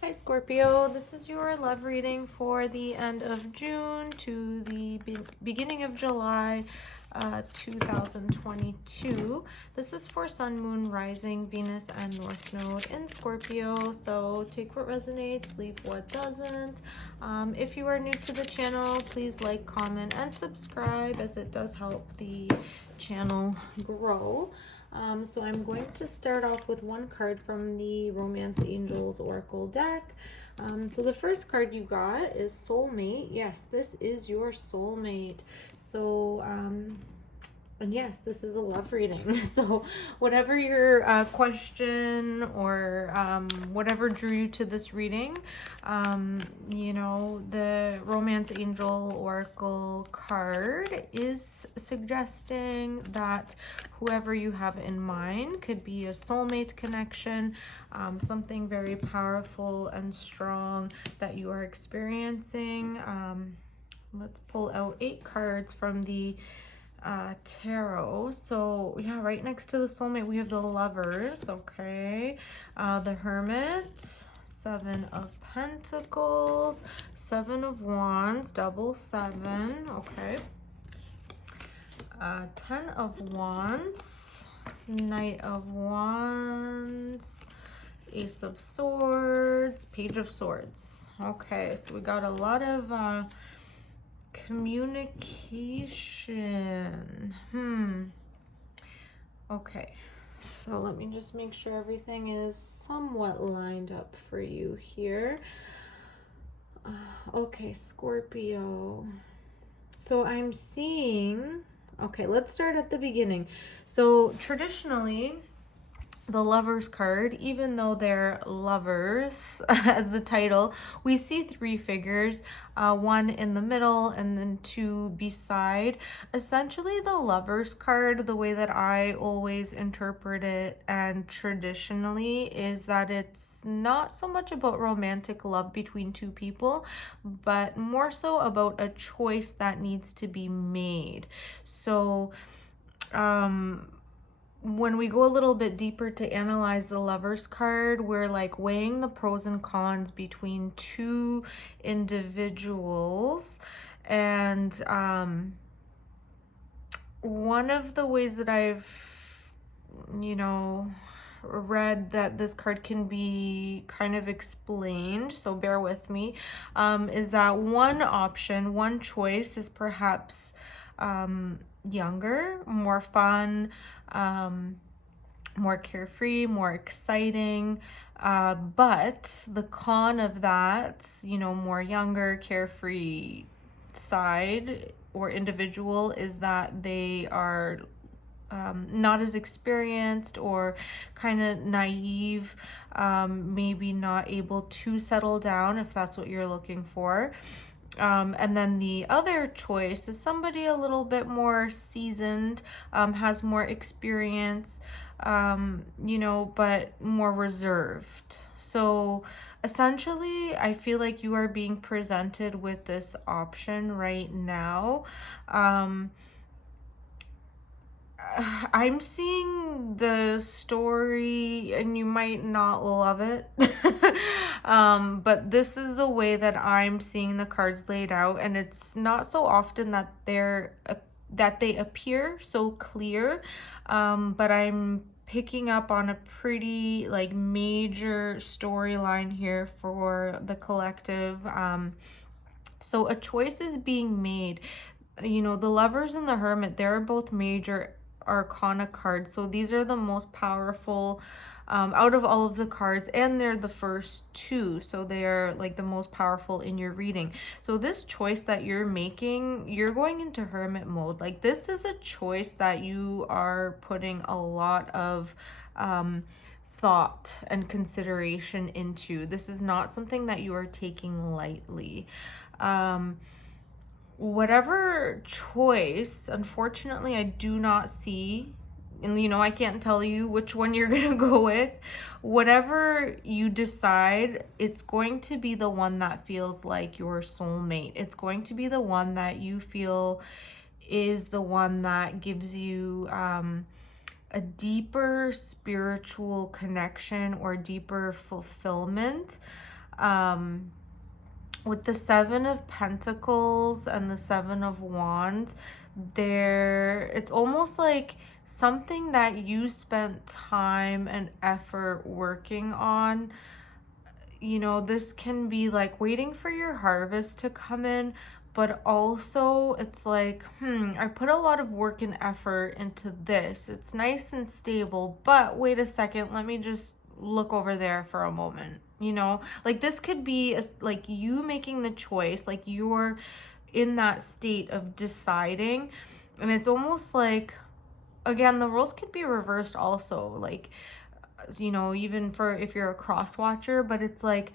Hi Scorpio, this is your love reading for the end of June to the beginning of July 2022. This is for Sun, Moon, Rising, Venus, and North Node in Scorpio. So take what resonates, leave what doesn't. If you are new to the channel, please like, comment, and subscribe as it does help the channel grow. So I'm going to start off with one card from the Romance Angels Oracle deck. So the first card you got is Soulmate. Yes, this is your soulmate. So, and yes, this is a love reading. So whatever your question or whatever drew you to this reading, you know, the Romance Angel Oracle card is suggesting that whoever you have in mind could be a soulmate connection, something very powerful and strong that you are experiencing. Let's pull out 8 cards from the tarot. So yeah, right next to the soulmate we have the Lovers. Okay, the Hermit, 7 of Pentacles, 7 of Wands, double 7. Okay, 10 of Wands, Knight of Wands, Ace of Swords, Page of Swords. Okay, so we got a lot of communication. Okay, so let me just make sure everything is somewhat lined up for you here. Okay, Scorpio. So I'm seeing, okay, let's start at the beginning. So traditionally, the Lovers card, even though they're lovers as the title, we see 3 figures, 1 in the middle and then 2 beside. Essentially, the Lovers card, the way that I always interpret it and traditionally, is that it's not so much about romantic love between 2 people, but more so about a choice that needs to be made. So, when we go a little bit deeper to analyze the Lovers card, we're like weighing the pros and cons between 2 individuals. And one of the ways that I've, you know, read that this card can be kind of explained, so bear with me, is that one option, one choice is perhaps younger, more fun, more carefree, more exciting, but the con of that, you know, more younger, carefree side or individual is that they are not as experienced or kind of naive, maybe not able to settle down if that's what you're looking for. And then the other choice is somebody a little bit more seasoned, has more experience, you know, but more reserved. So essentially, I feel like you are being presented with this option right now. I'm seeing the story and you might not love it, but this is the way that I'm seeing the cards laid out, and it's not so often that they appear so clear, but I'm picking up on a pretty like major storyline here for the collective. So a choice is being made. You know, the Lovers and the Hermit, they're both major arcana cards, so these are the most powerful out of all of the cards, and they're the first 2, so they're like the most powerful in your reading. So this choice that you're making, you're going into hermit mode. Like, this is a choice that you are putting a lot of thought and consideration into. This is not something that you are taking lightly. Whatever choice, unfortunately, I do not see, and you know, I can't tell you which one you're gonna go with. Whatever you decide, it's going to be the one that feels like your soulmate. It's going to be the one that you feel is the one that gives you a deeper spiritual connection or deeper fulfillment. With the Seven of Pentacles and the Seven of Wands, it's almost like something that you spent time and effort working on. You know, this can be like waiting for your harvest to come in, but also it's like, I put a lot of work and effort into this. It's nice and stable, but wait a second, let me just look over there for a moment. You know, like this could be like you making the choice, like you're in that state of deciding. And it's almost like, again, the roles could be reversed also, like, you know, even for if you're a cross watcher, but it's like,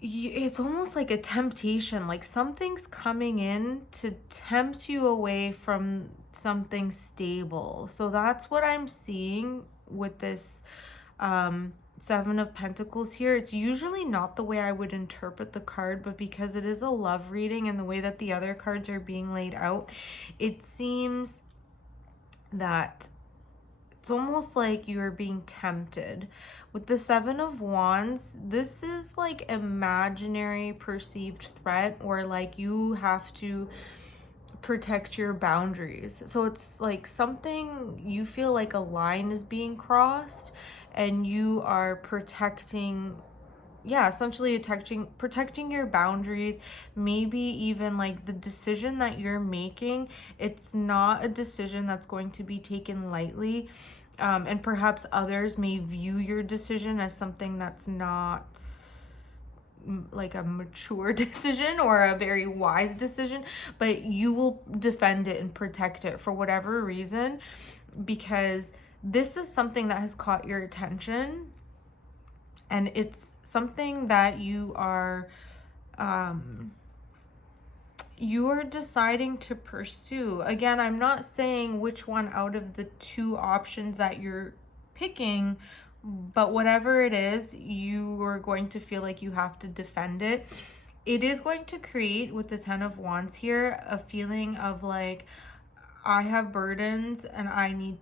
it's almost like a temptation, like something's coming in to tempt you away from something stable. So that's what I'm seeing with this Seven of Pentacles here. It's usually not the way I would interpret the card, but because it is a love reading and the way that the other cards are being laid out, it seems that it's almost like you are being tempted. With the Seven of Wands, this is like imaginary perceived threat, or like you have to protect your boundaries. So it's like something you feel like a line is being crossed and you are protecting, essentially protecting your boundaries. Maybe even like the decision that you're making, it's not a decision that's going to be taken lightly. And perhaps others may view your decision as something that's not like a mature decision or a very wise decision, but you will defend it and protect it for whatever reason, because this is something that has caught your attention and it's something that you are deciding to pursue. Again, I'm not saying which one out of the two options that you're picking, but whatever it is, you are going to feel like you have to defend it. It is going to create, with the Ten of Wands here, a feeling of like, I have burdens and I'm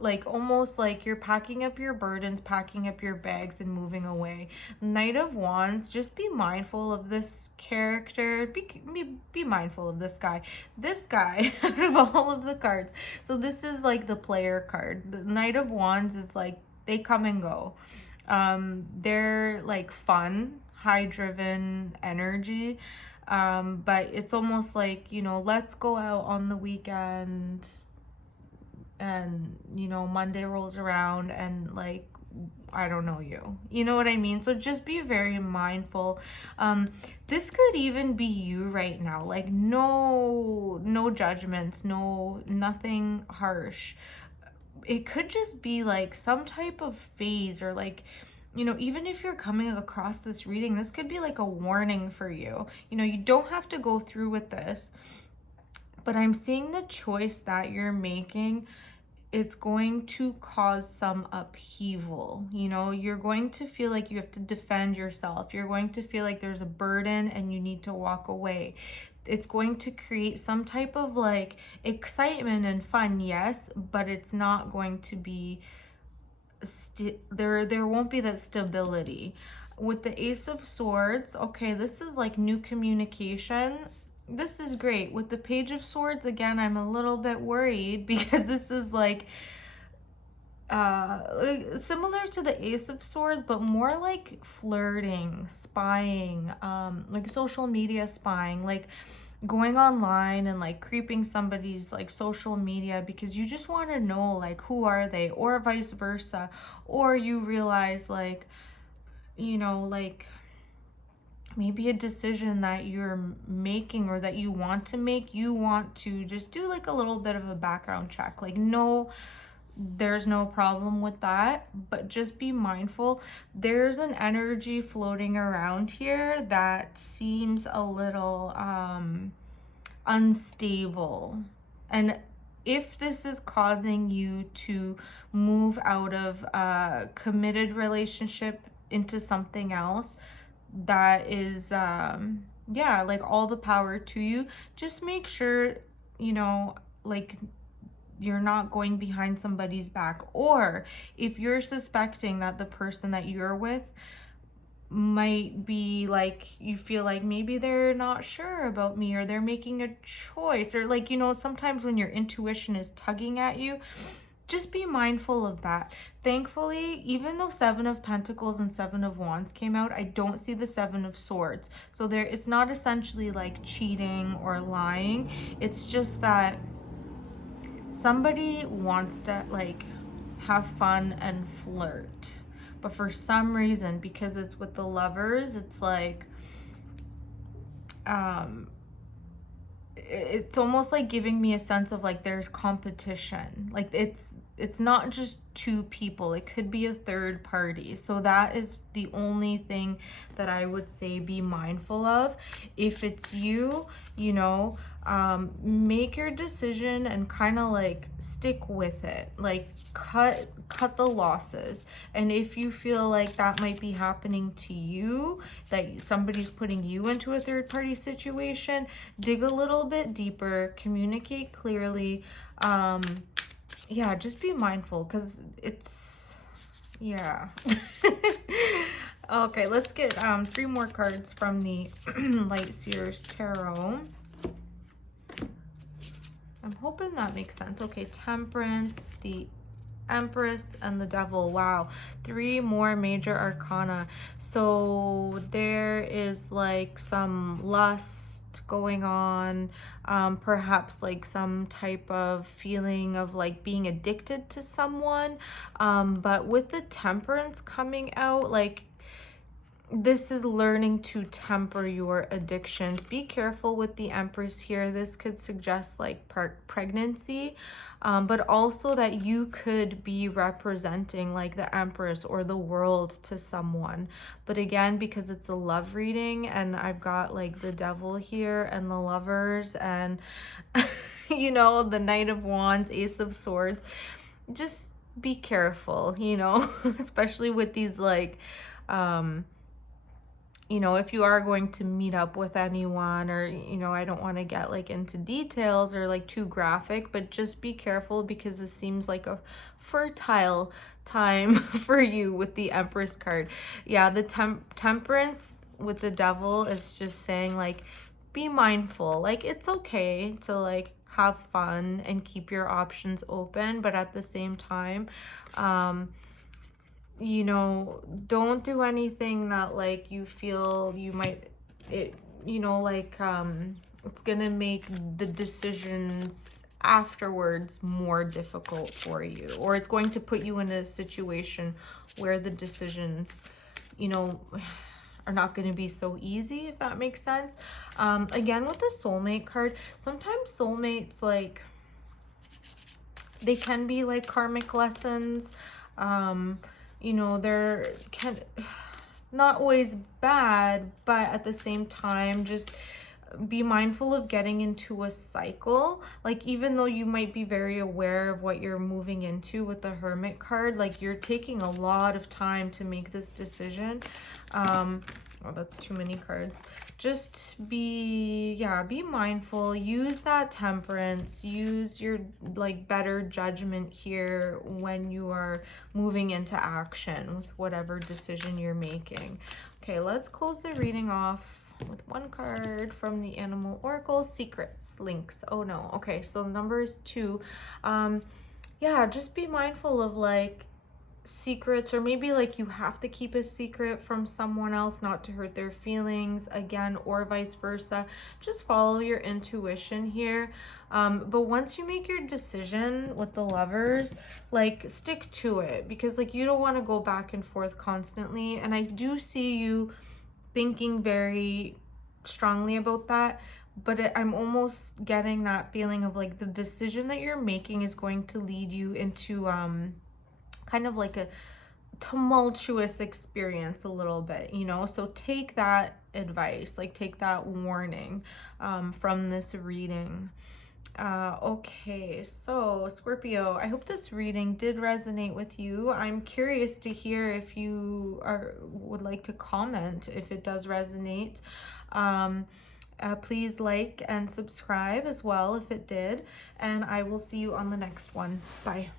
like, almost like you're packing up your burdens, packing up your bags and moving away. Knight of Wands, just be mindful of this character. Be mindful of this guy out of all of the cards. So this is like the player card. The Knight of Wands is like, they come and go. They're like fun, high driven energy. But it's almost like, you know, let's go out on the weekend and, you know, Monday rolls around and like, I don't know you know what I mean? So just be very mindful. This could even be you right now, like no judgments, nothing harsh. It could just be like some type of phase, or like, you know, even if you're coming across this reading, this could be like a warning for you. You know, you don't have to go through with this, but I'm seeing the choice that you're making, it's going to cause some upheaval. You know, you're going to feel like you have to defend yourself. You're going to feel like there's a burden and you need to walk away. It's going to create some type of like excitement and fun, yes, but it's not going to be there won't be that stability. With the Ace of Swords, okay, this is like new communication. This is great. With the Page of Swords, again, I'm a little bit worried because this is like similar to the Ace of Swords, but more like flirting, spying, like social media spying, like going online and like creeping somebody's like social media because you just want to know like who are they, or vice versa. Or you realize like, you know, like maybe a decision that you're making or that you want to make, you want to just do like a little bit of a background check. Like, no, there's no problem with that, but just be mindful. There's an energy floating around here that seems a little unstable. And if this is causing you to move out of a committed relationship into something else, that is like all the power to you. Just make sure, you know, like you're not going behind somebody's back, or if you're suspecting that the person that you're with might be like, you feel like maybe they're not sure about me, or they're making a choice, or like, you know, sometimes when your intuition is tugging at you, just be mindful of that. Thankfully, even though Seven of Pentacles and Seven of Wands came out, I don't see the Seven of Swords. So there, it's not essentially like cheating or lying. It's just that somebody wants to like have fun and flirt. But for some reason, because it's with the Lovers, it's like, it's almost like giving me a sense of like there's competition. Like it's not just two people, it could be a third party. So that is the only thing that I would say be mindful of. If it's you, you know, make your decision and kind of like stick with it. Like cut the losses. And if you feel like that might be happening to you, that somebody's putting you into a third party situation, dig a little bit deeper, communicate clearly. Yeah, just be mindful, because it's, yeah. Okay, let's get 3 more cards from the Light Seers Tarot. I'm hoping that makes sense. Okay, Temperance, the Empress, and the Devil. Wow, 3 more major arcana. So there is like some lust going on, perhaps like some type of feeling of like being addicted to someone, but with the Temperance coming out, like this is learning to temper your addictions. Be careful with the Empress here. This could suggest like pregnancy, but also that you could be representing like the Empress or the world to someone. But again, because it's a love reading and I've got like the Devil here and the Lovers and you know, the Knight of Wands, Ace of Swords, just be careful, you know, especially with these like you know, if you are going to meet up with anyone, or, you know, I don't want to get like into details or like too graphic, but just be careful, because this seems like a fertile time for you with the Empress card. Yeah, the Temperance with the Devil is just saying like, be mindful. Like, it's okay to like have fun and keep your options open, but at the same time, you know, don't do anything that like you feel you might, you know, like it's gonna make the decisions afterwards more difficult for you, or it's going to put you in a situation where the decisions, you know, are not going to be so easy, if that makes sense. Again, with the Soulmate card, sometimes soulmates, like, they can be like karmic lessons. You know, they're not always bad, but at the same time, just be mindful of getting into a cycle. Like, even though you might be very aware of what you're moving into with the Hermit card, like, you're taking a lot of time to make this decision. Oh, that's too many cards. Just be mindful. Use that Temperance. Use your like better judgment here when you are moving into action with whatever decision you're making. Okay, let's close the reading off with one card from the Animal Oracle. Secrets, links. Oh no. Okay, so the number is 2. Yeah, just be mindful of like secrets, or maybe like you have to keep a secret from someone else not to hurt their feelings, again, or vice versa. Just follow your intuition here. But once you make your decision with the Lovers, like, stick to it, because like you don't want to go back and forth constantly. And I do see you thinking very strongly about that, but I'm almost getting that feeling of like the decision that you're making is going to lead you into kind of like a tumultuous experience a little bit, you know. So take that advice, like take that warning from this reading. Okay, so Scorpio, I hope this reading did resonate with you. I'm curious to hear if you would like to comment if it does resonate. Please like and subscribe as well if it did, and I will see you on the next one. Bye.